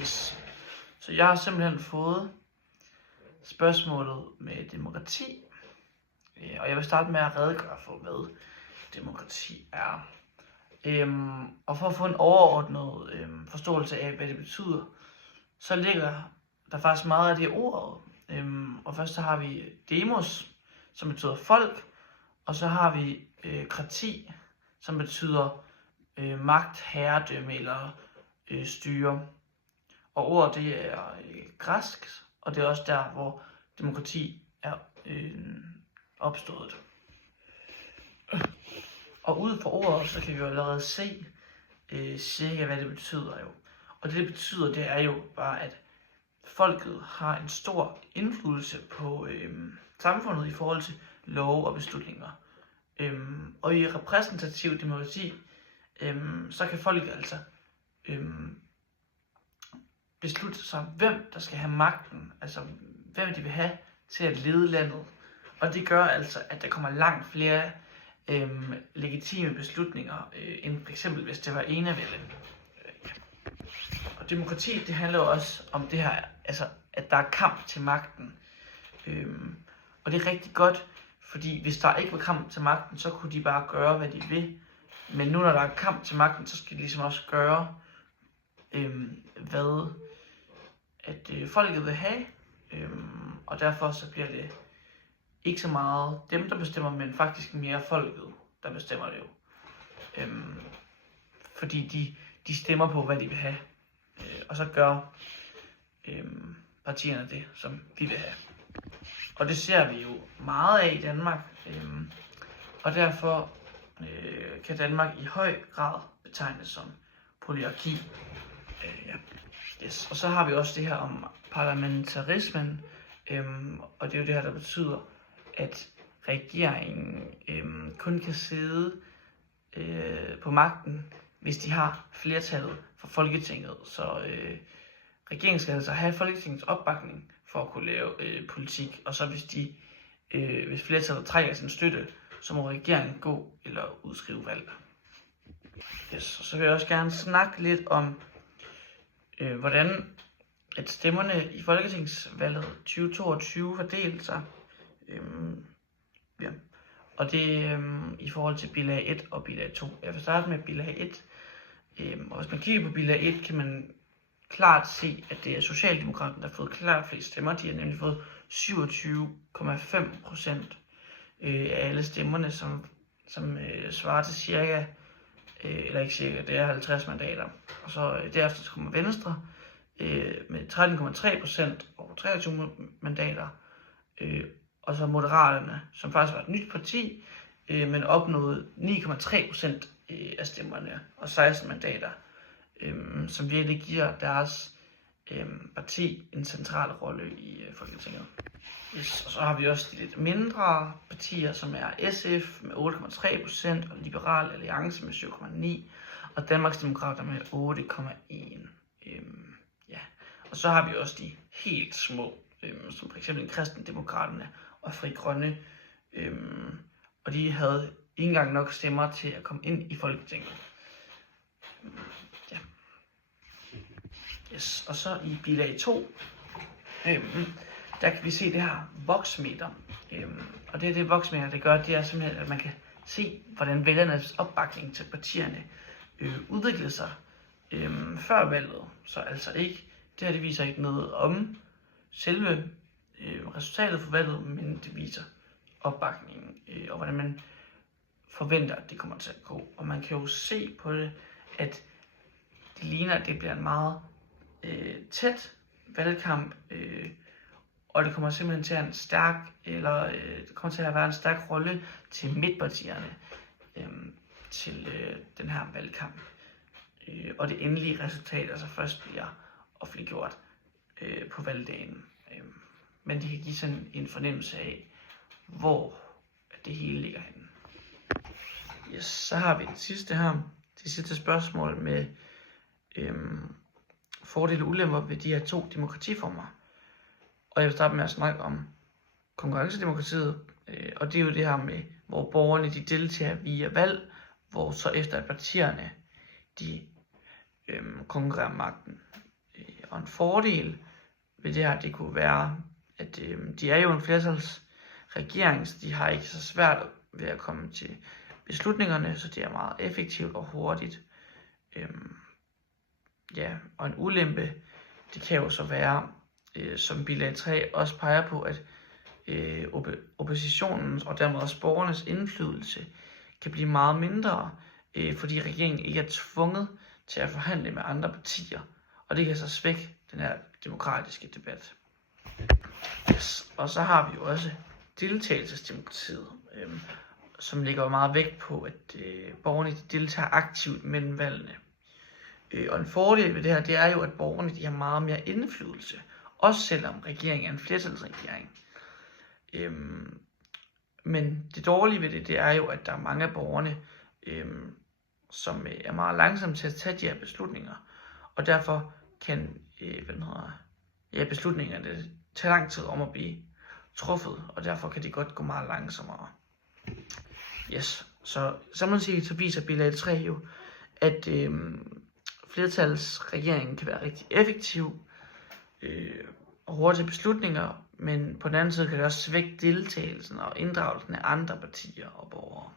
Yes. Så jeg har simpelthen fået spørgsmålet med demokrati, og jeg vil starte med at redegøre for, hvad demokrati er. Og for at få en overordnet forståelse af, hvad det betyder, så ligger der faktisk meget af det ordet. Og først så har vi demos, som betyder folk, og så har vi krati, som betyder magt, herredømme eller styre. Og ordet det er græsk, og det er også der, hvor demokrati er opstået. Og ud fra ordet, så kan vi jo allerede se cirka, hvad det betyder jo. Og det betyder, det er jo bare, at folket har en stor indflydelse på samfundet i forhold til love og beslutninger. Og i repræsentativ demokrati, så kan folket altså beslutte sig, hvem der skal have magten, altså hvem de vil have til at lede landet. Og det gør altså, at der kommer langt flere legitime beslutninger, end for eksempel hvis det var enevælde. Og demokrati, det handler jo også om det her, altså at der er kamp til magten. Og det er rigtig godt, fordi hvis der ikke var kamp til magten, så kunne de bare gøre, hvad de vil. Men nu når der er kamp til magten, så skal de ligesom også gøre, hvad at folket vil have. Og derfor så bliver det ikke så meget dem, der bestemmer, men faktisk mere folket, der bestemmer det jo. Fordi de stemmer på, hvad de vil have. Og så gør partierne det, som vi vil have. Og det ser vi jo meget af i Danmark. Og derfor kan Danmark i høj grad betegnes som polyarki. Yes. Og så har vi også det her om parlamentarismen. Og det er jo det her, der betyder, at regeringen kun kan sidde på magten, hvis de har flertallet for Folketinget. Så regeringen skal altså have Folketingets opbakning for at kunne lave politik. Og så hvis flertallet trækker sin støtte, så må regeringen gå eller udskrive valg. Yes. Og så vil jeg også gerne snakke lidt om, hvordan at stemmerne i Folketingsvalget 2022 fordelt sig. Ja. Og det i forhold til bilag 1 og bilag 2. Jeg vil starte med bilag 1. Og hvis man kigger på bilag 1, kan man klart se, at det er Socialdemokraterne, der har fået klart flest stemmer. De har nemlig fået 27,5% af alle stemmerne, som svarer til cirka, eller ikke cirka, det er 50 mandater. Og så derefter kommer Venstre med 13,3% og 23 mandater. Og så Moderaterne, som faktisk var et nyt parti, men opnåede 9,3% af stemmerne og 16 mandater, som virkelig giver deres parti en central rolle i Folketinget. Yes. Og så har vi også de lidt mindre partier, som er SF med 8,3% og Liberal Alliance med 7,9% og Danmarksdemokraterne med 8,1%. Ja. Og så har vi også de helt små, som f.eks. Kristendemokraterne og Fri Grønne, og de havde ikke engang nok stemmer til at komme ind i Folketinget. Ja. Yes. Og så i bilag 2, der kan vi se det her voksmeter. Og det voksmeter, det gør, det er simpelthen, at man kan se, hvordan vælgernes opbakning til partierne udviklede sig før valget. Så altså ikke, det her det viser ikke noget om selve resultatet for valget, men det viser opbakningen og hvordan man forventer, at det kommer til at gå. Og man kan jo se på det, at det ligner, at det bliver en meget tæt valgkamp, og det kommer simpelthen til at det kommer til at være en stærk rolle til midtpartierne til den her valgkamp. Og det endelige resultat altså først bliver offentliggjort på valgdagen. Men det kan give sådan en fornemmelse af, hvor det hele ligger henne. Yes, så har vi det sidste spørgsmål med fordele og ulemper ved de her 2 demokratiformer. Og jeg vil starte med at snakke om konkurrencedemokratiet, og det er jo det her med, hvor borgerne de deltager via valg, hvor så efter at partierne de konkurrerer magten. Og en fordel ved det her, det kunne være, at de er jo en flertalsregering, så de har ikke så svært ved at komme til beslutningerne, så det er meget effektivt og hurtigt. Og en ulempe, det kan jo så være, som bilag 3 også peger på, at oppositionens og dermed også borgernes indflydelse kan blive meget mindre, fordi regeringen ikke er tvunget til at forhandle med andre partier, og det kan så svække den her demokratiske debat. Yes. Og så har vi jo også deltagelsesdemokratiet, som lægger meget vægt på, at borgerne deltager aktivt mellem valgene. Og en fordel ved det her, det er jo, at borgerne de har meget mere indflydelse, også selvom regeringen er en flertalsregering. Men det dårlige ved det er jo, at der er mange af borgerne, som er meget langsomme til at tage de her beslutninger, og derfor kan beslutningerne tage lang tid om at blive truffet, og derfor kan de godt gå meget langsommere. Yes, så samlet set så viser bilag 3 jo, at flertalsregeringen kan være rigtig effektiv og hurtige beslutninger, men på den anden side kan det også svække deltagelsen og inddragelsen af andre partier og borgere.